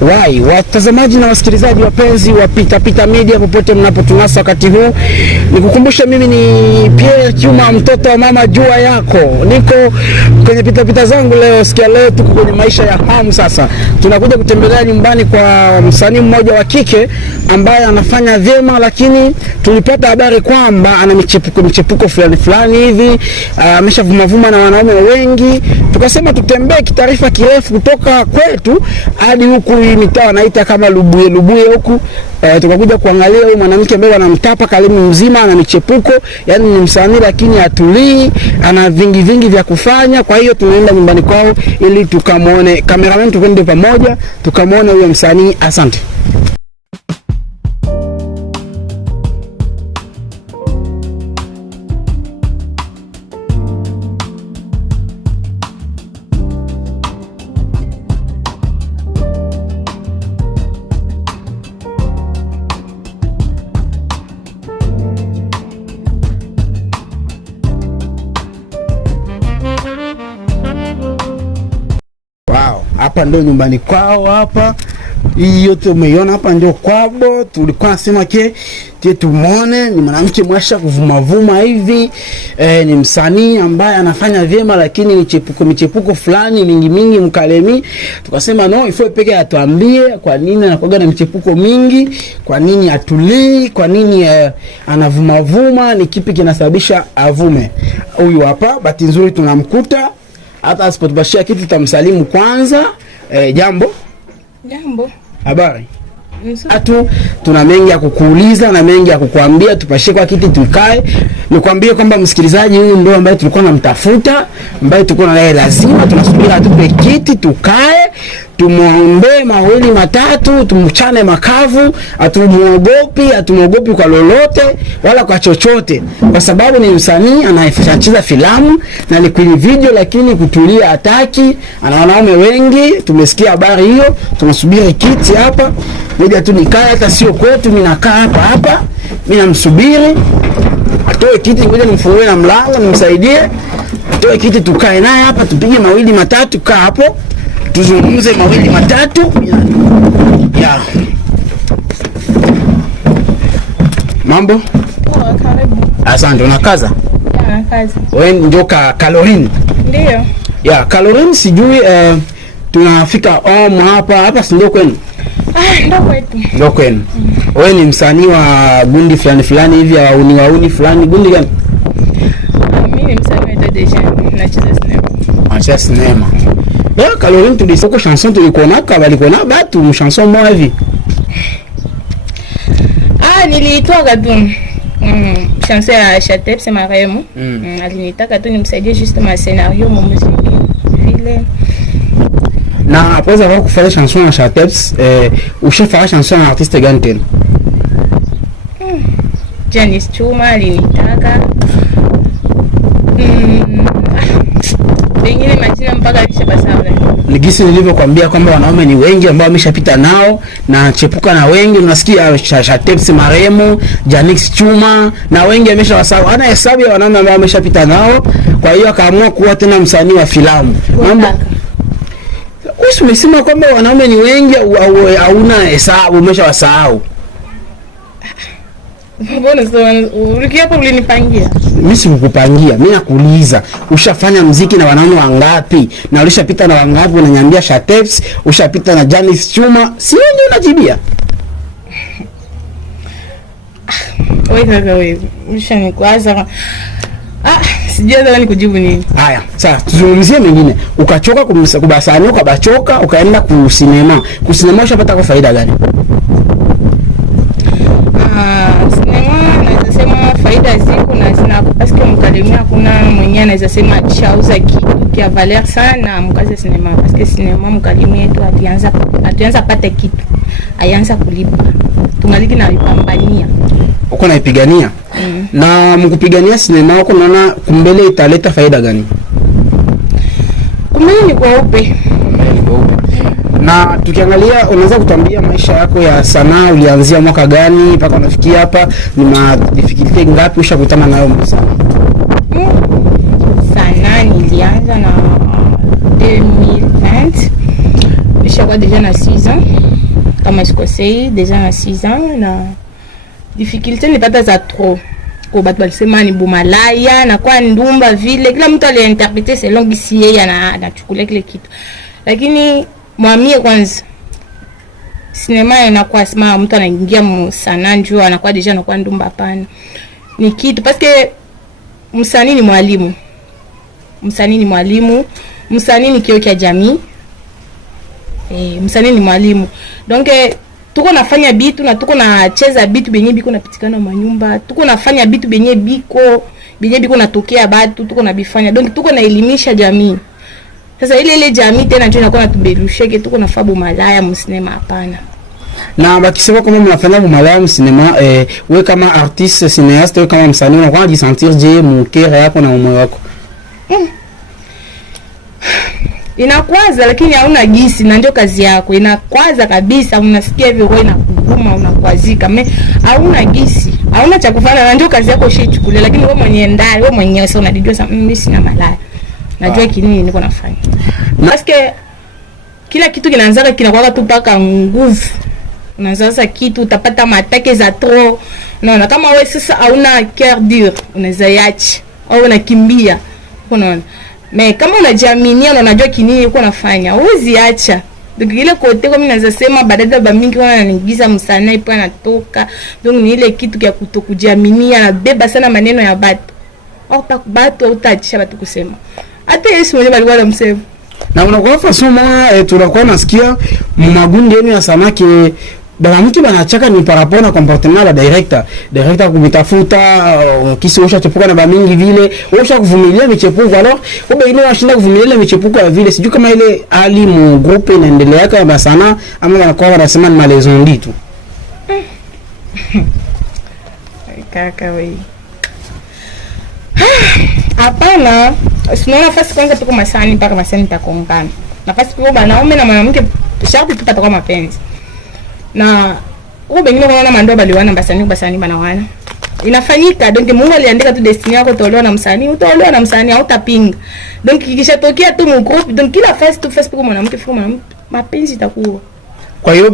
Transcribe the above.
Wai, watazamaji na wasikilizaji wapenzi wa Pita Pita Media popote mnapotunasa wakati huu, nikukumbusha mimi ni Pierre Chuma, mtoto wa mama jua yako. Niko kwenye Pita Pita zangu leo. Sikia leo tuko kwenye maisha ya hamu. Sasa tunakuja kutembelea nyumbani kwa msanii mmoja wa kike ambaye anafanya vyema, lakini tulipata habari kwamba ana michepuko fulani hivi, ameshavuma na wanaume wengi. Tukasema tutembee kitaarifa kirefu kutoka kwetu hadi huku mitaa wanaita kama Lubuye huku. Tukakuja kuangalia huyu mwanamke ambaye anamtapa kalimu mzima, ana michepuko, yani ni msanii lakini hatulii, ana vingi vya kufanya. Kwa hiyo tunaenda nyumbani kwao ili tukamuone, cameraman tukende pamoja tukamuone huyo msanii. Asante. Hapa ndio nyumbani kwao hapa. Hii yote umeiona hapa ndio kwabo. Tulikuwa nasema tumuone, ni mwanamke mwasha kuvuma hivi. Ni msanii ambaye anafanya vyema lakini michepuko fulani mingi mkalemi. Tukasema no, ifo peke atuambie kwa nini anakuwa na michepuko mingi, kwa nini atulii, kwa nini anavuma, ni kipi kinasababisha avume. Huyu hapa bahati nzuri tunamkuta. Hata asipotubashia kitu tutamsalimu kwanza. Jambo. Habari. Tuna mengi ya kukuuliza na mengi ya kukuambia. Tupashie kwa kiti tukae. Nikwambie kwamba msikilizaji, huyu ndio ambaye tulikuwa tunamtafuta, ambaye tulikuwa naye lazima tunasubiri atupe kiti tukae, tumuombe mawili matatu, tumchane makavu, atumuogopi kwa lolote wala kwa chochote, kwa sababu ni msanii anayecheza filamu na ni kwenye video, lakini kutulia hataki, ana wanaume wengi. Tumesikia habari hiyo, tunasubiri kiti hapa. Ngoja tu nikae, hata sio kwetu, mimi nakaa hapa, mimi namsubiri atoe kiti. Ngoja nimfungue na mlango nimsaidie atoe kiti, tukae naye hapa, tupige mawili matatu. Kaa hapo tuzungumze mawili matatu. Ya. Mambo? Poa, karibu. Asante. Unakaza? Ya, nakaza. Wewe ndio Caroline? Ndio. Ya, Caroline sijui tunafika hapa si ndio kwenu? Ndio kwetu. Ndio kwenu. Wewe ni msanii wa gundi fulani hivi, wauni fulani. Gundi gani? Mimi ni msanii wa Deja, nacheza sinema. Nacheza sinema. Caroline, tulisoko chanson tulikonaka balikona batu chanson moja hivi. Nilitoka tu. Chanson ya Chatep c'est Maremo. Alinitaka tu nimsaidie juste ma scénario, mon musique vile. Na après avoir fait chanson ya Chatep, ushafanya chanson ya artiste gani tena? Janice Chuma alinitaka. Wengine majina mpaka nishabasahau. Nigisi nilivyokuambia kwamba wanaume ni wengi ambao wameshapita nao na chepuka na wengi. Unasikia Chatep Maremo, Janice Chuma na wengi ameshawasahau. Ana hesabu ya wanaume ambao wameshapita nao. Kwa hiyo akaamua kuwa tena msanii wa filamu. Mambo. Wewe umesema kwamba wanaume ni wengi au hauna hesabu, umeshawasahau? Mbona sasa ulikiapo ulinipangia? Mimi sikukupangia, mimi nakuuliza ushafanya muziki na wanaume wangapi na ulishapita na wangapi? Unaniambia Chatep, ushapita na Janice Chuma, sio ndio unajibia? Wewe ushanikwaza. Sijui hata nikujibu nini. Haya, sasa tuzungumzie mengine. Ukachoka kubasani, ukabachoka, ukaenda kusinema. Kusinema ushapata kwa faida gani? Sinema naweza sema faida ziko na zina, parce que mkalimia kuna mwenye anaweza sema chauza kitu kia valeur sana mkaze sinema, parce que sinema mkalimia yetu atianza pata kitu, ayanza kulipa. Tungaliki na ipambania. Uko naipigania? Na mkupigania sinema wako naona kumbele italeta faida gani? Kumbele ni kwa upe. Na tukiangalia, unaweza kutuambia maisha yako ya sanaa ulianzia mwaka gani mpaka unafikia hapa? Ni difficulty ngapi ushakutana nayo msanii? Sanaa nilianza na 2020. Nishakuwa deja na 6 ans. kama sikosei deja na 6 ans na difficulté ni pata za trop kwa batu walisema ni bumalaya na kwa ndumba vile kila mtu aliinterprete selon gisi yeye anachukulia kile kitu, lakini mwamie kwanza sinema inakuwa sema mtu anaingia msananjo anakuwa deja anakuwa ndumba. Hapana, ni kitu paske msanii ni mwalimu, msanii ni kioo cha jamii. Msanii ni mwalimu, donc tuko nafanya bitu na tuko nacheza bitu benye biko napitikana manyumba, tuko nafanya bitu benye biko natokea batu, tuko nabifanya, donc tuko naelimisha jamii. Sasa ile jamii tena ndio inakuwa natuberusheke tuko nafabu malaya msinema. Hapana. Na bakisema kama mnafanya malaya msinema, wewe kama artiste cinéaste, wewe kama msanii unakuwa jisentir je mkere yako na moyo wako? Inakwaza lakini hauna gisi na ndio kazi yako. Inakwaza kabisa, unasikia hivyo wewe inakuguma, unakwazika. Hauna gisi, hauna cha kufanya na ndio kazi yako ushichukulia, lakini wewe mwenyewe ndani, wewe mwenyewe sasa unajijua sasa mimi sina malaya. Najua kinini niko nafanya. Paske kila kitu kinaanza kinakuwa tu paka nguvu. Unaanza sasa kitu utapata matake za trop. Unaona kama wewe sasa hauna cœur dur, unaweza yachi au unakimbia. Unaona? Mais kama unajiaminia na unajua kinini uko nafanya, uwezi acha. Donc ile kote kwa mimi naweza sema badada ba mingi wananiingiza msana ipo anatoka. Donc ni ile kitu ya kutokujiaminia na beba sana maneno ya batu. Au batu au tatisha batu kusema. Hata Yesu mwenyewe alikuwa anamsema. Na unakuwa fasoma tunakuwa nasikia magundi yenu ya samaki bana mtu banachaka ni parapona na comportement la director kumitafuta kisi osha chepuka na ba mingi vile osha kuvumilia michepuko. Alors ube ile washinda kuvumilia michepuko ya vile sijui kama ile ali mu groupe inaendelea kama sana ama wanakuwa wanasema ni malezondi tu. Kaka wewe. Hapana, sina nafasi kwanza tuko masani mpaka masani takongana. Nafasi kwa wanaume na mwanamke sharti tupata kwa mapenzi. Na huko bengine wanaona mandoa baliwana basani banawana. Inafanyika, donc Mungu aliandika tu destiny yako utaolewa na msanii, utaolewa na msanii hautapinga. Donc ikishatokea tu mu group, donc kila face to face kwa mwanamke mapenzi itakuwa. Kwa hiyo